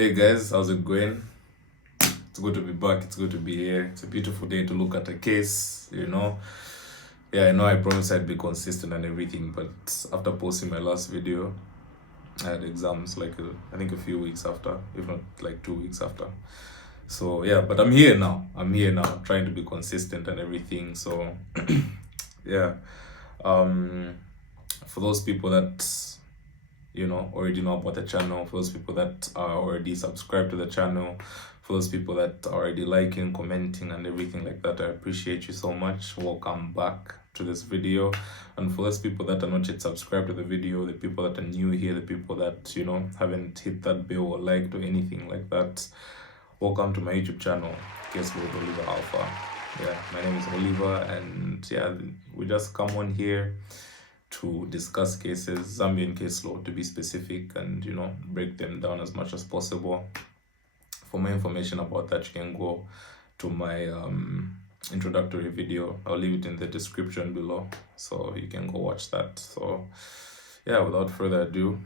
Hey guys, how's it going? It's good to be back. It's good to be here. It's a beautiful day to look at a case. Yeah, I know I promised I'd be consistent and everything, but after posting my last video, I had exams I think a few weeks after, if not like 2 weeks after. So yeah, but I'm here now. Trying to be consistent and everything. So yeah. For those people that already know about the channel, for those people that are already subscribed to the channel, for those people that are already liking, commenting and everything like that, I appreciate you so much. Welcome back to this video. And for those people that are not yet subscribed to the video, the people that are new here, the people that haven't hit that bell or liked or anything like that, welcome to my YouTube channel, Case Lord Oliver Alpha. Yeah, my name is Oliver, and yeah, we just come on here to discuss cases, Zambian case law to be specific, and break them down as much as possible. For more information about that, you can go to my introductory video. I'll leave it in the description below, so you can go watch that. So yeah, without further ado,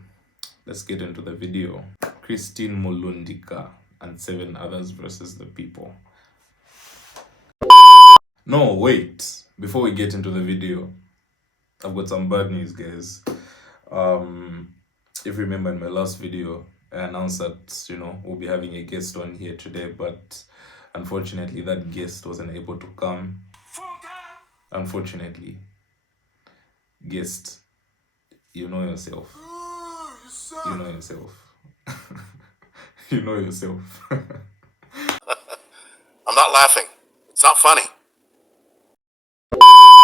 let's get into the video. Christine Mulundika and 7 others versus the people. No, wait, before we get into the video, I've got some bad news, guys. If you remember in my last video, I announced that we'll be having a guest on here today, but unfortunately that guest wasn't able to come. Unfortunately, guest, you know yourself. You know yourself. You know yourself. I'm not laughing. It's not funny.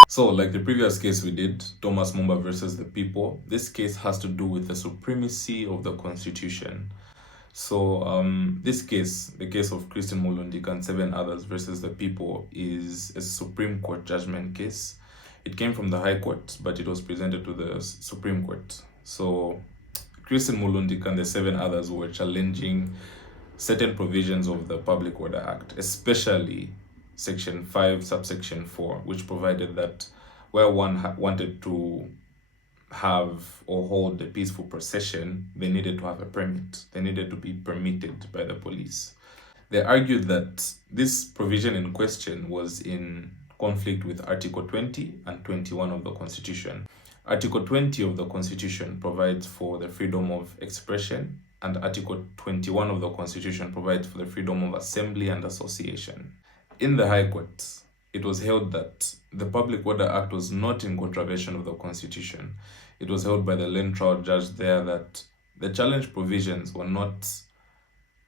So, like the previous case we did, Thomas Mumba versus the people, this case has to do with the supremacy of the Constitution. So, this case, the case of Christine Mulundika and 7 others versus the people, is a Supreme Court judgment case. It came from the High Court, but it was presented to the Supreme Court. So, Christine Mulundika and the 7 others were challenging certain provisions of the Public Order Act, especially Section 5, subsection 4, which provided that where one wanted to have or hold a peaceful procession, they needed to have a permit. They needed to be permitted by the police. They argued that this provision in question was in conflict with Article 20 and 21 of the Constitution. Article 20 of the Constitution provides for the freedom of expression, and Article 21 of the Constitution provides for the freedom of assembly and association. In the High Court, it was held that the Public Order Act was not in contravention of the Constitution. It was held by the Land Trial Judge there that the challenge provisions were not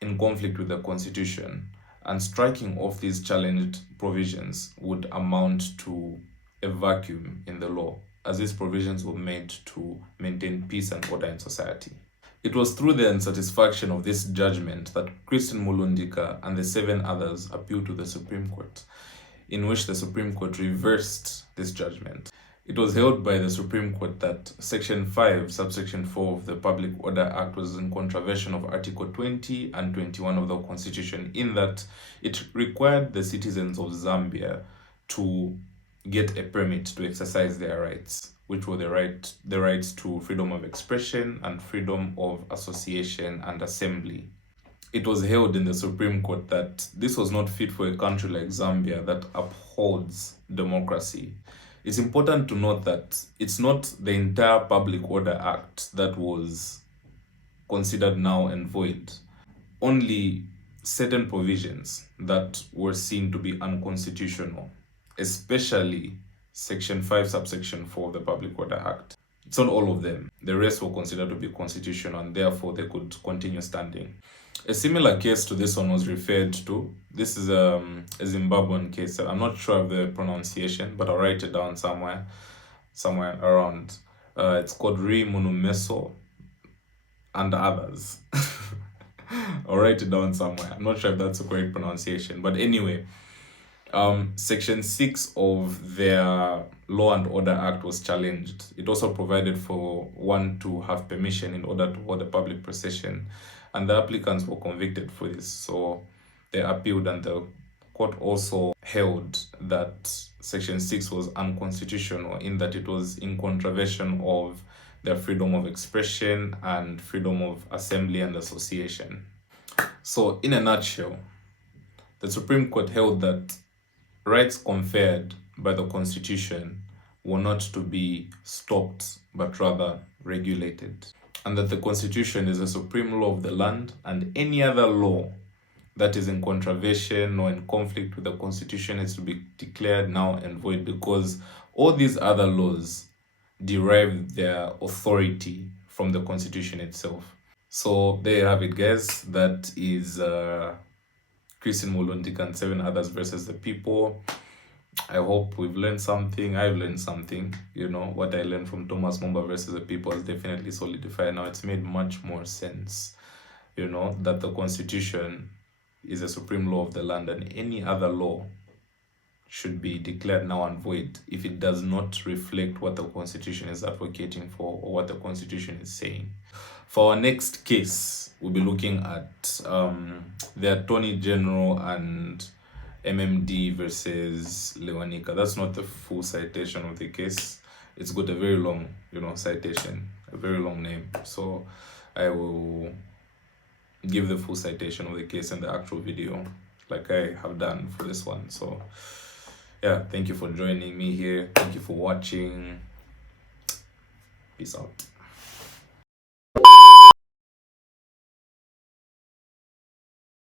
in conflict with the Constitution, and striking off these challenged provisions would amount to a vacuum in the law, as these provisions were made to maintain peace and order in society. It was through the unsatisfaction of this judgment that Christine Mulundika and the 7 others appealed to the Supreme Court, in which the Supreme Court reversed this judgment. It was held by the Supreme Court that Section 5, subsection 4 of the Public Order Act was in contravention of Article 20 and 21 of the Constitution, in that it required the citizens of Zambia to get a permit to exercise their rights, which were the rights to freedom of expression and freedom of association and assembly. It was held in the Supreme Court that this was not fit for a country like Zambia that upholds democracy. It's important to note that it's not the entire Public Order Act that was considered null and void. Only certain provisions that were seen to be unconstitutional, especially Section 5, subsection 4 of the Public Order Act. It's not all of them. The rest were considered to be constitutional, and therefore they could continue standing. A similar case to this one was referred to. This is a Zimbabwean case. I'm not sure of the pronunciation, but I'll write it down somewhere around. It's called Re Munumeso and others. I'll write it down somewhere. I'm not sure if that's the correct pronunciation, but anyway, Section 6 of their Law and Order Act was challenged. It also provided for one to have permission in order to hold a public procession, and the applicants were convicted for this. So they appealed, and the court also held that Section 6 was unconstitutional in that it was in contravention of their freedom of expression and freedom of assembly and association. So, in a nutshell, the Supreme Court held that rights conferred by the Constitution were not to be stopped, but rather regulated. And that the Constitution is the supreme law of the land, and any other law that is in contravention or in conflict with the Constitution is to be declared null and void, because all these other laws derive their authority from the Constitution itself. So there you have it, guys. That is Christine Mulundika and 7 others versus the people. I hope we've learned something. I've learned something. You know, what I learned from Thomas Mumba versus the people is definitely solidified. Now it's made much more sense, you know, that the Constitution is a supreme law of the land, and any other law should be declared null and void if it does not reflect what the Constitution is advocating for or what the Constitution is saying. For our next case, we'll be looking at the Attorney General and MMD versus Lewanika. That's not the full citation of the case. It's got a very long, citation, a very long name. So I will give the full citation of the case in the actual video, like I have done for this one. So yeah, thank you for joining me here. Thank you for watching. Peace out.